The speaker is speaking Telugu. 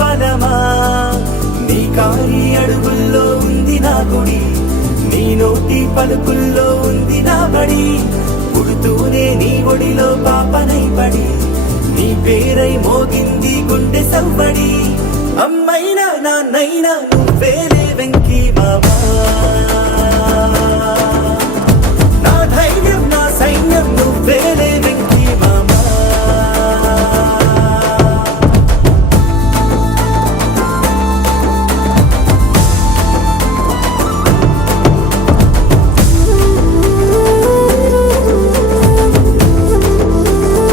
బలమా నీ కాలి అడుగుల్లో ఉంది నా గుడి నీ నోటి పలుకుల్లో ఉంది నా బడి పుడుతూనే నీ ఒడిలో పాపనై పడి నీ పేరై మోగింది గుండె సవ్వడి అమ్మైనా నాన్నైనా నువ్వేలే వెంకీ మామా నా ధైర్యం నా సైన్యం నువ్వేలే